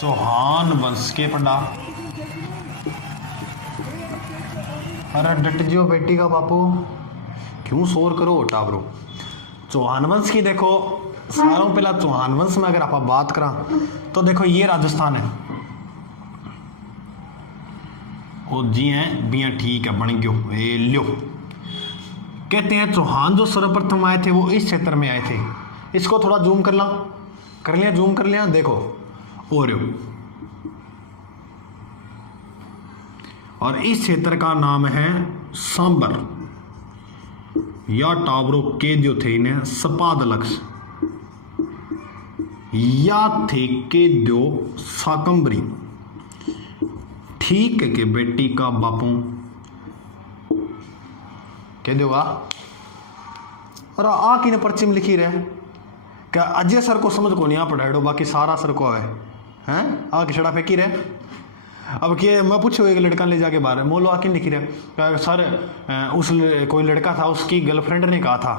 चौहान वंश के पड़ा। अरे डट जियो बेटी का बापू, क्यों शोर करो टाबरो। चौहान वंश की देखो, सारों पहला चौहान वंश में अगर आप बात करा तो देखो ये राजस्थान है। ओ जी हैं बिया ठीक है, बन गयो ए लो। कहते हैं चौहान जो सर्वप्रथम आए थे वो इस क्षेत्र में आए थे। इसको थोड़ा जूम कर ला, कर लिया, जूम कर लिया, देखो और इस क्षेत्र का नाम है सांबर, या टावरों के जो थे इन्हें सपाद लक्ष्य, या थे के दो साकंबरी। ठीक है के बेटी का बापों कह दोगा। और आ किने पर्ची में लिखी रहे क्या अजय सर को समझ को नहीं आ पढ़ाड़ो, बाकी सारा सर को आवे हैं आ कि छड़ा फेंकी रहे। अब के मैं पूछो एक लड़का ले जाके बाहर मोलो आके लिखी रहे सर उस कोई लड़का था, उसकी गर्लफ्रेंड ने कहा था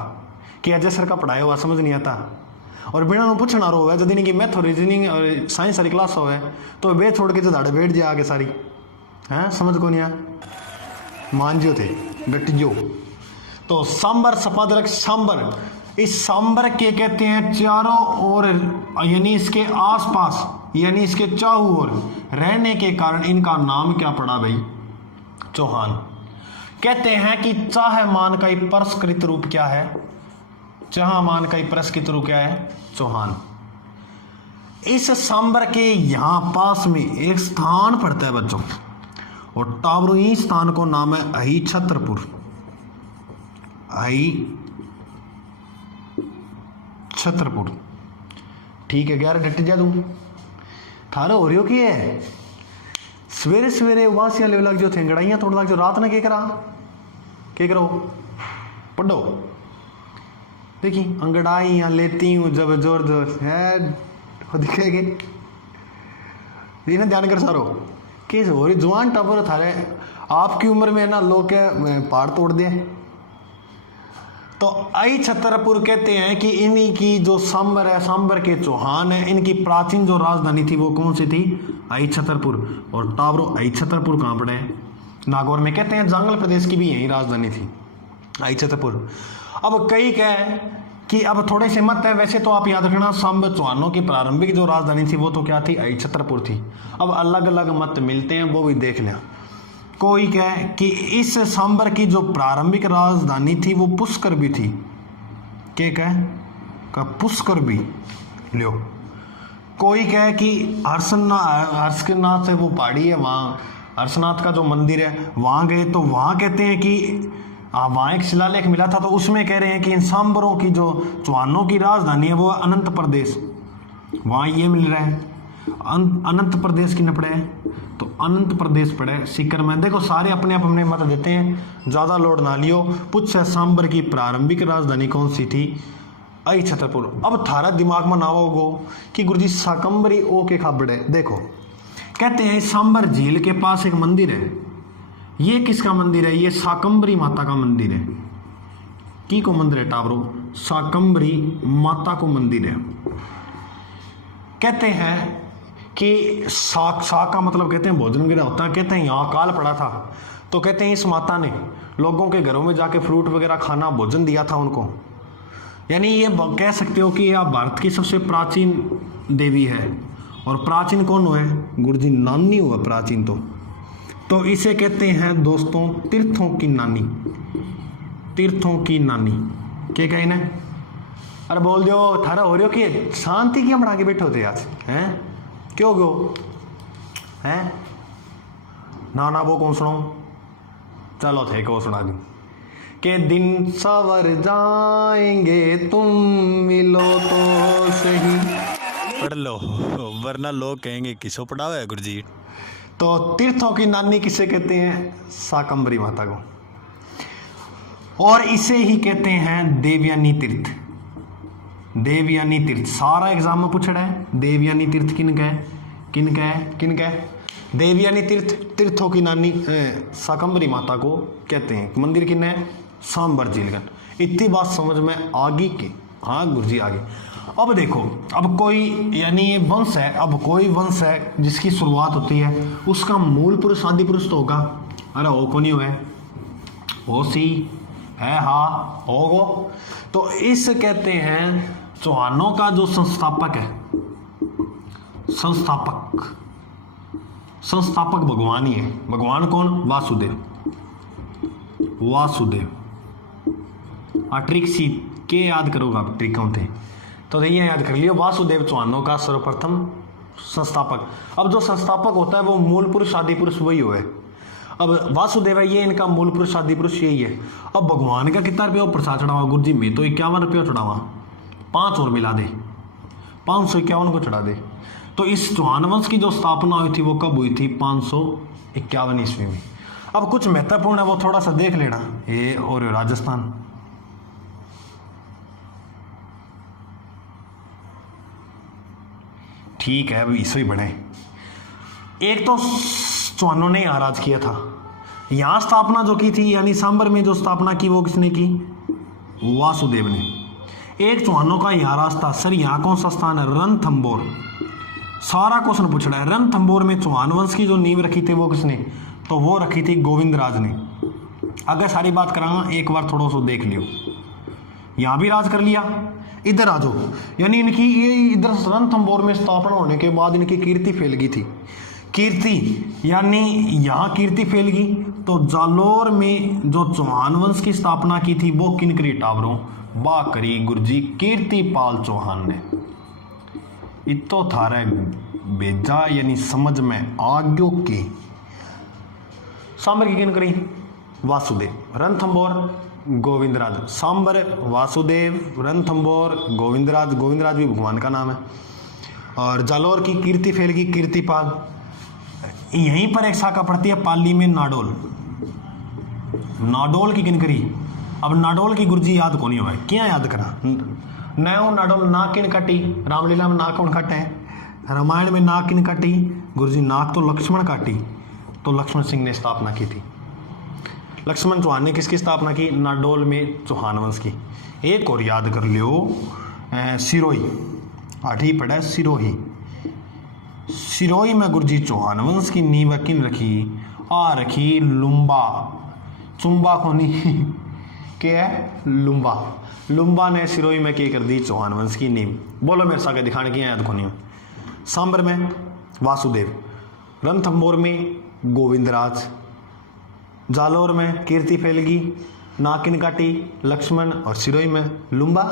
कि अजय सर का पढ़ाया हुआ समझ नहीं आता, और बिना पूछना रो है जब की मैथ और रीजनिंग और साइंस सारी क्लास हो है तो वे छोड़ के जो दाड़े बैठ जाए आगे सारी हैं समझ को नहीं आ मान जो थे डट जो। तो सांबर सपादरक सांबर, इस सांबर के कहते हैं चारों ओर यानी इसके आसपास यानी इसके चारों ओर रहने के कारण इनका नाम क्या पड़ा भाई चौहान। कहते हैं कि चाहमान का परस्कृत रूप क्या है, चाहमान का परस्कृत रूप क्या है चौहान। इस सांबर के यहां पास में एक स्थान पड़ता है बच्चों, और टावरों स्थान को नाम है अही छत्रपुर, अही छत्रपुर। ठीक है यार डट जा तू थारो हो रही है सवेरे सवेरे उबासियां ले लग जो थे गड़ाइयां तोड़ लग जो रात ने के करो पढ़ो देखी अंगड़ाइयां लेती हूँ जब जोर जोर है दिखेगे इन्हें ध्यान कर सारो कैसे हो रही जवान टबर थारे आपकी उम्र में ना लोग क्या पहाड़ तोड़ दिए। तो आई छतरपुर कहते हैं कि इन्हीं की जो सांबर है, सांबर के चौहान है, इनकी प्राचीन जो राजधानी थी वो कौन सी थी आई छतरपुर। और टावरो आई छतरपुर कहाँ पड़े नागौर में, कहते हैं जंगल प्रदेश की भी यही राजधानी थी आई छतरपुर। अब कई कह कि अब थोड़े से मत है, वैसे तो आप याद रखना सांबर चौहानों की प्रारंभिक जो राजधानी थी वो तो क्या थी आई छतरपुर थी। अब अलग अलग मत मिलते हैं वो भी देख लें। कोई कहे कि इस सांबर की जो प्रारंभिक राजधानी थी वो पुष्कर भी थी, क्या कहे का पुष्कर भी लो। कोई कहे कि हर्षनाथ से वो पहाड़ी है वहाँ हर्षनाथ का जो मंदिर है वहाँ गए तो वहाँ कहते हैं कि वहाँ एक शिलालेख मिला था, तो उसमें कह रहे हैं कि इन सांबरों की जो चौहानों की राजधानी है वो अनंत प्रदेश, वहाँ ये मिल रहा है अनंत प्रदेश की न पड़े तो अनंत प्रदेश पड़े सीकर में। देखो सारे अपने मत देते हैं, ज़्यादा लोड ना लियो। पूछ सांबर की प्रारंभिक राजधानी कौन सी थी आई छतरपुर। अब थारा दिमाग में ना होगो कि गुरुजी साकंबरी ओ के खाबड़े। देखो कहते हैं सांबर झील के पास एक मंदिर है, ये किसका मंदिर है, ये साकंबरी माता का मंदिर है। की को मंदिर है टावरो साकंबरी माता को मंदिर है। कहते हैं कि साक का मतलब कहते हैं भोजन गिरा होता है, कहते हैं यहाँ काल पड़ा था तो कहते हैं इस माता ने लोगों के घरों में जाके फ्रूट वगैरह खाना भोजन दिया था उनको। यानी ये कह सकते हो कि यह भारत की सबसे प्राचीन देवी है। और प्राचीन कौन हुआ है गुरुजी नानी हुआ प्राचीन तो इसे कहते हैं दोस्तों तीर्थों की नानी, तीर्थों की नानी। क्या कहे ना अरे बोल दो थारा हो रही हो कि शांति क्यों बना के बैठे होते आज हैं क्यों गो हैं ना वो कौन सुनाओ चलो थे को सुना दी के दिन सवर जाएंगे तुम मिलो तो सही पढ़ लो वरना लोग कहेंगे किसो पढ़ावा है गुरुजी। तो तीर्थों की नानी किसे कहते हैं साकंबरी माता को, और इसे ही कहते हैं देवयानी तीर्थ। देवयानी तीर्थ सारा एग्जाम में पूछ रहा है देवयानी तीर्थ किन का है देवयानी तीर्थ तीर्थों की नानी साकंबरी माता को कहते हैं। मंदिर किन है सांबर झील का। इतनी बात समझ में आगी के हाँ गुरुजी आगे। अब देखो, अब कोई यानी ये वंश है, अब कोई वंश है जिसकी शुरुआत होती है, उसका मूल पुरुष आदि पुरुष तो होगा। अरे हो को नहीं हुए, हो सी है हा होगो। तो इस कहते हैं चौहानों का जो संस्थापक है, संस्थापक भगवान ही है। भगवान कौन? वासुदेव। ट्रिक सी के याद करोगे आप, ट्रिक कौन थे तो ये याद कर लियो, वासुदेव चौहानों का सर्वप्रथम संस्थापक। अब जो संस्थापक होता है वो मूल पुरुष आदि पुरुष वही हुए। अब वासुदेव है, ये इनका मूल पुरुष आदि पुरुष यही है। अब भगवान का कितना रुपया प्रसाद चढ़ावा? गुरु जी मैं तो 51 रुपया चढ़ावा, 5 और मिला दे, 551 को चढ़ा दे। तो इस चौहान वंश की जो स्थापना हुई थी वो कब हुई थी? 551 ईस्वी में। अब कुछ महत्वपूर्ण है वो थोड़ा सा देख लेना। ये और राजस्थान, ठीक है, अभी इससे ही बढ़े। एक तो चौहानों ने यहाँ राज किया था, यहाँ स्थापना जो की थी यानी सांबर में जो स्थापना की वो किसने की? वासुदेव ने। एक चौहानों का यहाँ राज था। सर यहाँ कौन सा स्थान है? रणथंबोर। सारा क्वेश्चन पूछ रहा है। रणथंबोर में चौहान वंश की जो नींव रखी थी वो किसने? तो वो रखी थी गोविंदराज ने। अगर सारी बात करांगा एक बार थोड़ा सा देख लियो। यहाँ भी राज कर लिया, इधर आ जाओ, यानी इनकी ये इधर रणथंबोर में स्थापना होने के बाद इनकी कीर्ति फैल गई थी। कीर्ति यानी यहाँ कीर्ति फैल गई। तो जालोर में जो चौहान वंश की स्थापना की थी वो किन करी? टावरों बा करी गुरुजी कीर्तिपाल चौहान ने। इतो थारे भेजा यानी समझ में आग्यो के। सांबर की किन करी? वासुदेव। रणथंबोर गोविंदराज। सांबर वासुदेव, रणथंबोर गोविंदराज। गोविंदराज भी भगवान का नाम है। और जालोर की कीर्ति फैल गई, कीर्तिपाल। यहीं पर एक शाखा पड़ती है पाली में, नाडोल। नाडोल की किन करी? अब नाडोल की गुरुजी याद कौन हुआ है? क्या याद करा? नयो नाडोल नाक किन काटी? रामलीला में नाक कौन काटे? रामायण में नाक किन काटी? गुरुजी नाक तो लक्ष्मण काटी। तो लक्ष्मण सिंह ने स्थापना की थी। लक्ष्मण चौहान ने किसकी स्थापना की? नाडोल में चौहान वंश की। एक और याद कर लियो, सिरोही। 8वीं पढ़ा सिरोही। सिरोही में गुरुजी चौहान वंश की नींव किन रखी? आ रखी लुम्बा। चुम्बा खोनी क्या है? लुम्बा। लुम्बा ने सिरोही में क्या कर दी? चौहान वंश की नींव। बोलो मेरे साथ दिखाने की याद खोनी। सांबर में वासुदेव, रणथंबोर में गोविंदराज, जालोर में कीर्ति फैलगी, नाकिन काटी लक्ष्मण, और सिरोही में लुम्बा।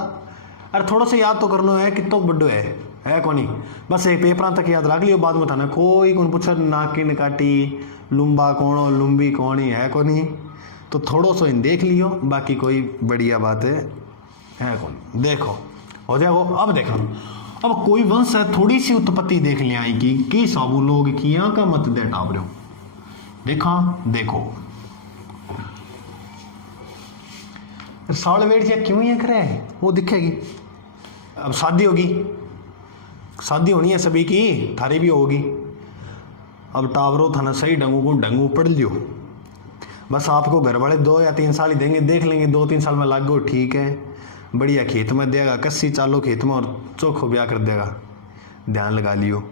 अरे थोड़ा सा याद तो करना है, कितो बड्डो है कोनी। बस एक पेपर तक याद रख लियो, बाद में थाना कोई कौन पूछा नाकिन काटी लुम्बा कौन लुम्बी कौन ही है कोनी, तो थोड़ा सा इन देख लियो, बाकी कोई बढ़िया बात है कौन। देखो हो जाएगो। अब देखो, अब कोई वंश है, थोड़ी सी उत्पत्ति देख लिया कि साबू लोग की यहाँ का मत दे टाप रहे हो। देखा देखो सावल वेट जी क्यों ये करे वो दिखेगी। अब शादी होगी, शादी होनी है सभी की, थारी भी होगी। अब टावरों थाना सही ढंगू पढ़ लियो। बस आपको घर वाले 2 या 3 साल ही देंगे, देख लेंगे 2-3 साल में लाग गो, ठीक है, बढ़िया खेत में देगा, कस्सी चालो खेत में और चोखो ब्याह कर देगा। ध्यान लगा लियो,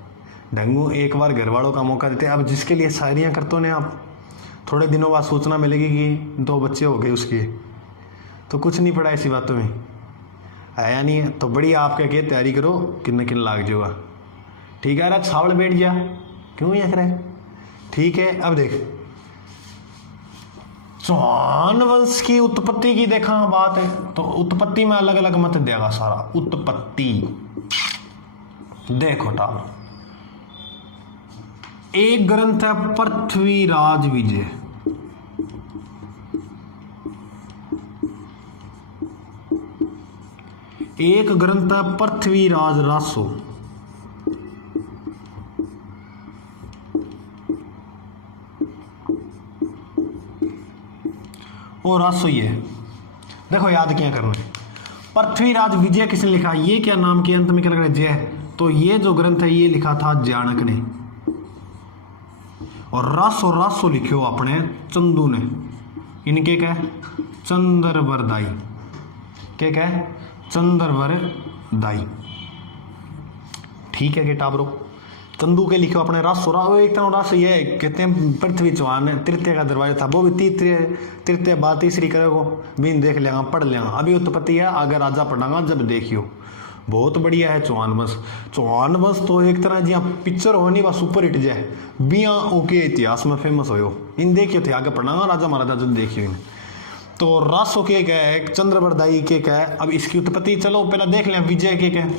ढंगू एक बार घर वालों का मौका देते। अब जिसके लिए शायरियाँ करते ने आप, थोड़े दिनों बाद सूचना मिलेगी कि 2 बच्चे हो गए उसके, तो कुछ नहीं पड़ा ऐसी बातों में, आया नहीं है। तो बढ़िया आप क्या कहे तैयारी करो, किन्ने किन लाग जाएगा, ठीक है। रात छावल बैठ गया क्यों ये करे, ठीक है। अब देख चौहान वंश की उत्पत्ति की देखा बात है, तो उत्पत्ति में अलग अलग मत देगा सारा। उत्पत्ति देखो टाल, एक ग्रंथ है पृथ्वीराज विजय, एक ग्रंथ है पृथ्वीराज रासो, और रासो ये देखो याद क्या करना है। पृथ्वीराज विजय किसने लिखा, ये क्या नाम के अंत में क्या लग रहा है, जय। तो ये जो ग्रंथ है ये लिखा था जानक ने, और रासो लिखो अपने चंदू ने। इनके क्या चंद्रवरदाई, क्या चंद्रवर दाई। ठीक है कि टाबरो चंदू के लिखे अपने रस हो रहा एक तरह रस ये कहते हैं पृथ्वी चौहान तृतीय का दरवाजा था, वो भी तृतीय बात तीसरी करेगो बीन देख लेगा पढ़ लेगा। अभी उत्पत्ति है, अगर राजा पढ़ागा जब देखियो, बहुत बढ़िया है चौहान वंश। चौहान वंश तो एक तरह जी पिक्चर हो नहीं, वह सुपर हिट जाए बिया ओके इतिहास में फेमस हो। इन देखियो थे आगे पढ़ागा राजा महाराजा जब देखियो इन तो रस के क्या है, चंद्रवरदाई के क्या है। अब इसकी उत्पत्ति चलो पहले देख लें विजय के क्या है।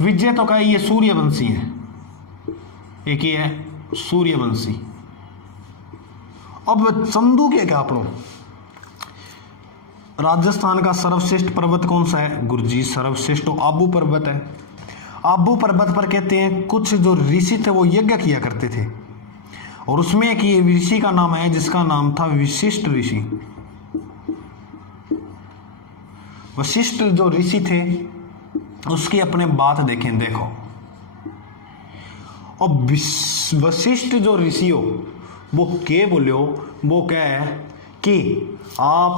विजय तो क्या है, ये सूर्यवंशी है, एक ही है सूर्यवंशी। अब चंदू के क्या अपनों, राजस्थान का सर्वश्रेष्ठ पर्वत कौन सा है, गुरुजी सर्वश्रेष्ठ आबू पर्वत है। आबू पर्वत पर कहते हैं कुछ जो ऋषि थे वो यज्ञ किया करते थे, और उसमें एक ये ऋषि का नाम है जिसका नाम था वशिष्ठ ऋषि। वशिष्ठ जो ऋषि थे उसकी अपने बात देखें, देखो। और वशिष्ठ जो ऋषि हो वो के बोलो, वो क्या है कि आप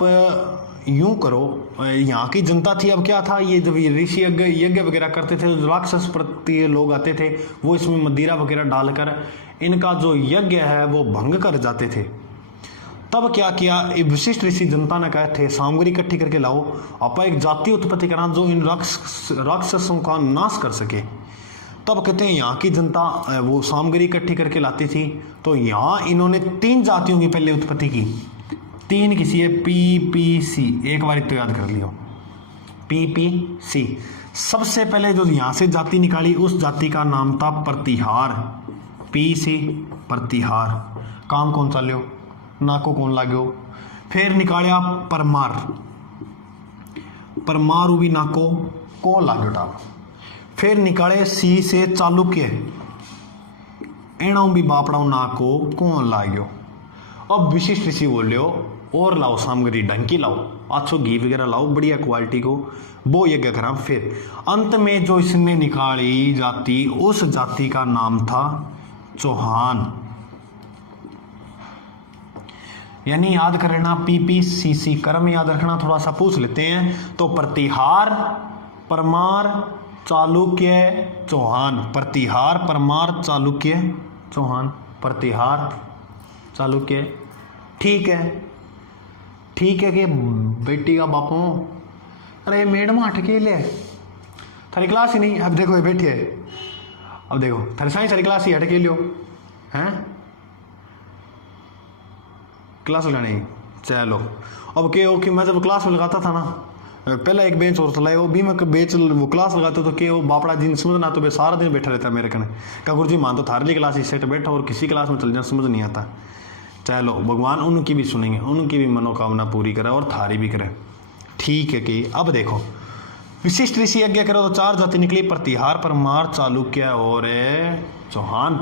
यूं करो, यहाँ की जनता थी अब क्या था, ये जब ऋषि यज्ञ वगैरह करते थे जो राक्षस प्रति लोग आते थे वो इसमें मदिरा वगैरह डालकर इनका जो यज्ञ है वो भंग कर जाते थे। तब क्या किया, विशिष्ट ऋषि जनता ने कहे थे सामग्री इकट्ठी करके लाओ, आप एक जाति उत्पत्ति करा जो इन राक्षसों का नाश कर सके। तब कहते हैं यहाँ की जनता वो सामग्री इकट्ठी करके लाती थी, तो यहाँ इन्होंने 3 जातियों की पहले उत्पत्ति की। 3 किसी है PPC, एक बार तो याद कर लियो PPC। सबसे पहले जो यहाँ से जाति निकाली उस जाति का नाम था प्रतिहार, PC प्रतिहार। काम कौन चाल्यो, नाको कौन लाग्यो। फिर निकालिया परमार, परमार भी नाको कौन लाग्यो टाप। फिर निकाले सी से चालुक्य, एणाऊ भी बापड़ाऊ नाको कौन लाग्यो। अब विशिष्ट ऋषि बोलियो और लाओ सामग्री ढंग की लाओ, अच्छो घी वगैरह लाओ बढ़िया क्वालिटी को, वो यज्ञ करा। फिर अंत में जो इसने निकाली जाति उस जाति का नाम था चौहान। यानी याद करना PPCC, कर्म याद रखना, थोड़ा सा पूछ लेते हैं। तो प्रतिहार, परमार, चालुक्य, चौहान। प्रतिहार, परमार, चालुक्य, चौहान। प्रतिहार, चालुक्य। ठीक है, ठीक है कि बेटी का बापू, अरे मैडम हटके ले थारी क्लास ही नहीं। अब देखो ये बैठी है, अब देखो थारी साइंस सारी क्लास ही हटके लियो हैं, क्लास लगानी। चलो अब के हो कि मैं जब क्लास में लगाता था ना, पहला एक बेंच और चलाए, वो भी मैं बेंच वो क्लास लगाते तो के वो बापड़ा जी समझना, तो सारा दिन बैठा रहता है मेरे कने का गुरु जी मान तो थारली क्लास इस सेट बैठा और किसी क्लास में चल जाए समझ नहीं आता। चलो भगवान उनकी भी सुनेंगे, उनकी भी मनोकामना पूरी करे और थारी भी करे। ठीक है कि अब देखो विशिष्ट ऋषि यज्ञ करो तो 4 जाति निकली, प्रतिहार, परमार, चालुक्य और चौहान।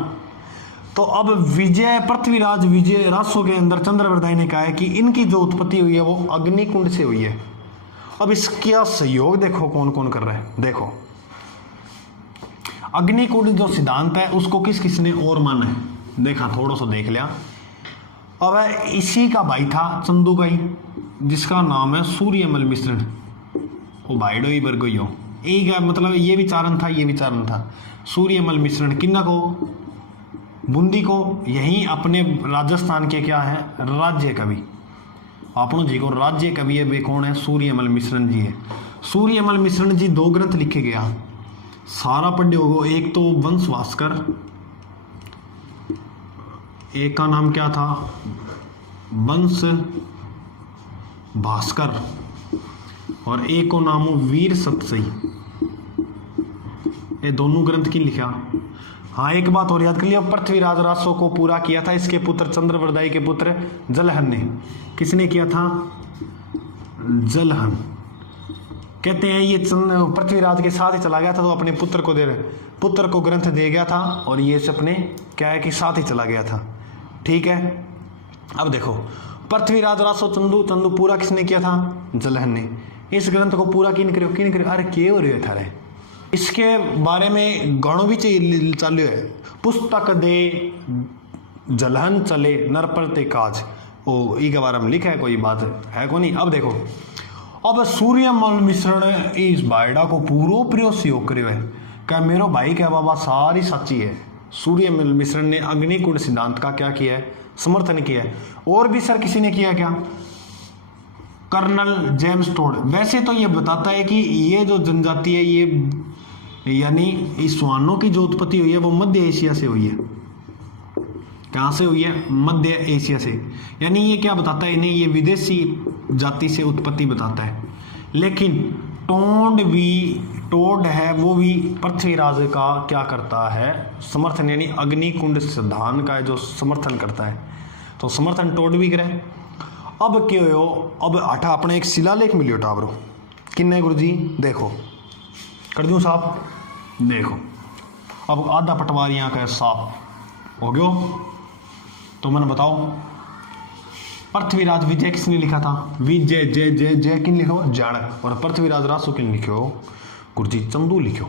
तो अब विजय पृथ्वीराज विजय रासों के अंदर चंद्रवरदाई ने कहा है कि इनकी जो उत्पत्ति हुई है वो अग्निकुंड से हुई है। अब इसका सहयोग देखो कौन कौन कर रहा है। देखो अग्निकुंड जो सिद्धांत है उसको किस किसने और माना है, देखा थोड़ा सा देख लिया। अब इसी का भाई था चंदू का ही, जिसका नाम है सूर्यमल मिश्रण। वो भाईडो ही बरगो ही हो, एक मतलब ये विचारण था, ये विचारण था। सूर्यमल मिश्रण किन्ना को, बूंदी को, यही अपने राजस्थान के क्या है राज्य कवि, आपनो जी को राज्य कवि है वे कौन है, सूर्यमल मिश्रण जी है। सूर्यमल मिश्रण जी 2 ग्रंथ लिखे गया, सारा पढ़े होगो। एक तो वंश भास्कर, एक का नाम क्या था वंश भास्कर, और एक को नाम हो वीर सतसई। ये दोनों ग्रंथ की लिखा। हाँ एक बात और याद कर लिया, पृथ्वीराज रासों को पूरा किया था इसके पुत्र चंद्रवरदाई के पुत्र जलहन ने। किसने किया था, जलहन। कहते हैं ये पृथ्वीराज के साथ ही चला गया था तो अपने पुत्र को पुत्र को ग्रंथ दे गया था, और ये अपने क्या है कि साथ ही चला गया था। ठीक है अब देखो पृथ्वीराज रासो चंदू पूरा किसने किया था, जलहन ने। इस ग्रंथ को पूरा किन करो अरे के हो रहे थारे, इसके बारे में गणों भी चालू है। पुस्तक दे जलहन चले नर पर ते काज, ओ ई के बारे में लिखा है, कोई बात है को नहीं। अब देखो अब सूर्यमल मिश्रण इस बायडा को पूरो प्रयोग करे है क्या मेरो भाई क्या बाबा सारी सच्ची है। सूर्यमल मिश्रण ने अग्निकुंड सिद्धांत का क्या किया है, समर्थन किया है। और भी सर किसी ने किया क्या, कर्नल जेम्स टोड। वैसे तो ये बताता है कि ये जो जनजाति है ये यानी इस स्वानों की जो उत्पत्ति हुई है वो मध्य एशिया से हुई है। कहाँ से हुई है, मध्य एशिया से। यानी ये क्या बताता है इन्हें, ये विदेशी जाति से उत्पत्ति बताता है। लेकिन टोड है वो भी पृथ्वीराज का क्या करता है, समर्थन, यानी अग्निकुंड सिद्धांत का जो समर्थन करता है। तो समर्थन टोड भी करे। अब क्यों हो, अब अठा अपने एक शिलालेख मिलियो टाबरो किन्ने गुरु जी, देखो कर दूं साफ, देखो अब आधा पटवारियां का साफ हो गयो। तो मैंने बताओ पृथ्वीराज विजय किसने लिखा था, विजय जय जय जय किन लिखो, जानक। और पृथ्वीराज रासो किन लिखो, गुरुजी चंदू लिखो।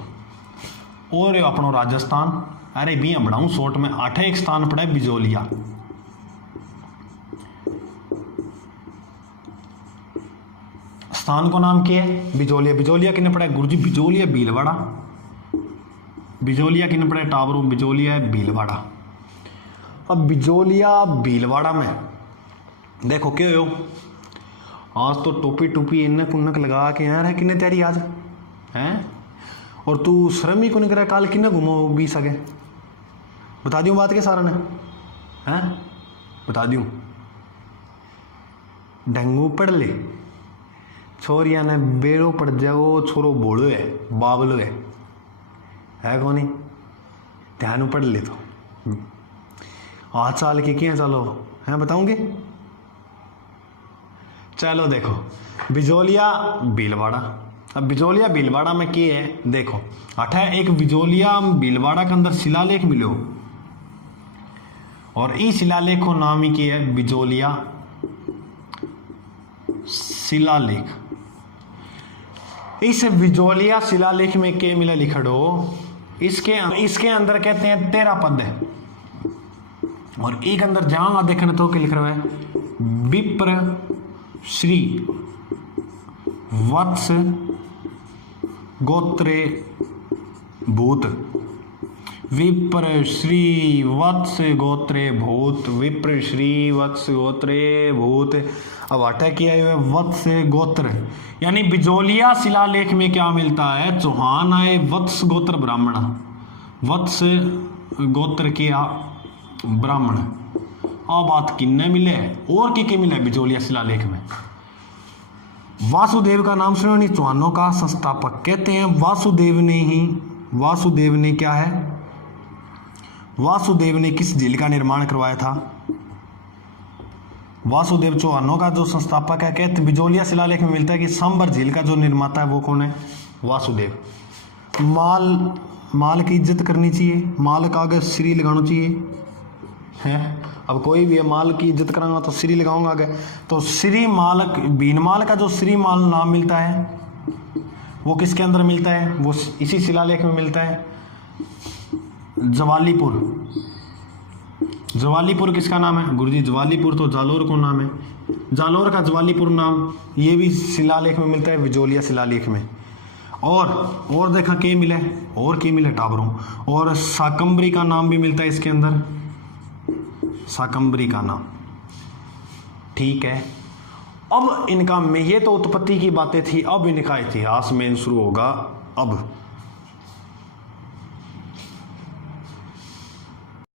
और अपनो राजस्थान, अरे बिया बढ़ाऊं शॉर्ट में, 8 एक स्थान पड़ा है बिजोलिया। स्थान को नाम क्या है, बिजोलिया। बिजोलिया किन्ने पड़ा है गुरुजी, बिजोलिया भीलवाड़ा। बिजोलिया किन्ने पड़ा है टाबरू, बिजोलिया है भीलवाड़ा। अब बिजोलिया भीलवाड़ा में देखो क्यों हो, आज तो टोपी टोपी इन्नक उन्नक लगा के यार है किन्ने तैयारी आज हैं। और तू शर्म ही को नहीं करे, काल किन्ने घूमो भी सके, बता दूं बात के सारा ने हैं, बता दूं। ढंगू पढ़ ले छोरिया ने बेड़ो पड़ जाओ, छोरो बोलो है बाबलो है कौन, ध्यान पढ़ ले। तो आज साल के क्या चलो हैं बताऊंगे। चलो देखो बिजोलिया भीलवाड़ा। अब बिजोलिया भीलवाड़ा में क्या है देखो, अठा एक बिजोलिया भीलवाड़ा के अंदर शिलालेख मिलो। और इस शिलालेख को नाम ही किया है बिजोलिया शिलालेख। इस बिजोलिया शिलालेख में क्या मिला लिखड़ो, इसके अंदर कहते हैं 13 पद है। और एक अंदर जाऊंगा देखने तो क्या लिख रहा है, विप्र श्री वत्स गोत्रे भूत, विप्र श्री वत्स गोत्रे भूत, विप्र श्री वत्स गोत्रे भूत। अब हटा किया है वत्स गोत्र, यानी बिजोलिया शिलालेख में क्या मिलता है, चौहान आए वत्स गोत्र ब्राह्मण, वत्स गोत्र किया ब्राह्मण। अब बात किन्ने मिले और के मिले बिजोलिया शिलालेख में, वासुदेव का नाम सुनो नहीं, चौहानों का संस्थापक कहते हैं वासुदेव ने क्या है, वासुदेव ने किस झील का निर्माण करवाया था, वासुदेव चौहानों का जो संस्थापक है। कहते बिजोलिया शिलालेख में मिलता है कि सांबर झील का जो निर्माता है वो कौन है, वासुदेव। माल की इज्जत करनी चाहिए, माल का आगे श्री लगाना चाहिए है। अब कोई भी माल की इज्जत कराऊंगा तो श्री लगाऊंगा आगे। तो श्री मालक बीनमाल का जो श्री माल नाम मिलता है वो किसके अंदर मिलता है, वो इसी शिलालेख में मिलता है, जवालीपुर। जवालीपुर किसका नाम है गुरुजी, जवालीपुर तो जालोर को नाम है, जालोर का जवालीपुर नाम ये भी शिलालेख में मिलता है, बिजोलिया शिलालेख में। और देखा के मिले, और के मिले टाबरों, और शाकंबरी का नाम भी मिलता है इसके अंदर, शाकंबरी का नाम, ठीक है। अब इनका में ये तो उत्पत्ति की बातें थी, अब इनका इतिहास में शुरू होगा। अब